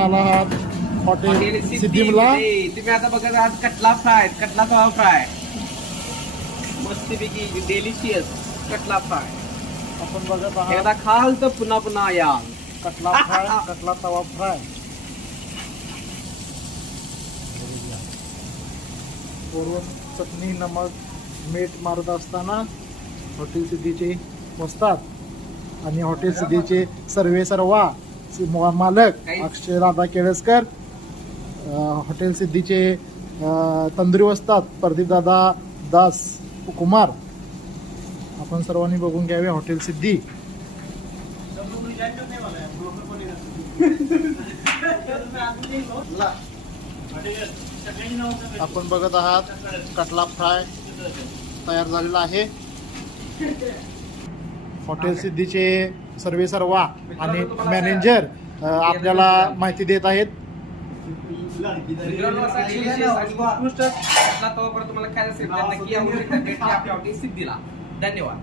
आला आहात हॉटेल सिद्धिमला. तुम्ही आता बघत आहात कटला फ्राय, कटला तवा फ्राय, मस्तपैकी डेलिशियस कटला फ्राय. आपण बघत आहात एकदा खाल तर पुन्हा पुन्हा याल. कटला फ्राय, कटला तवा फ्राय. वरून चटणी, नमक, मीठ मारत असताना हॉटेल सिद्धीचे वस्ताद आणि हॉटेल सिद्धीचे सर्वेसर्वा मालक अक्षय दादा केळसकर, हॉटेल सिद्धीचे तंदुरी वस्ताद प्रदीप दादा दास कुमार. आपण सर्वांनी बघून घ्यावे हॉटेल सिद्धी. आपण बघत आहात कटला फ्राय तयार झालेला आहे. हॉटेल सिद्धीचे सर्वेसर्वा आणि मॅनेजर आपल्याला माहिती देत आहेत. मित्रांनो, असा delicious आणि उत्कृष्ट कटला तवा परत तुम्हाला खायला असेल तर नक्की या हॉटेल सिद्धीला. धन्यवाद.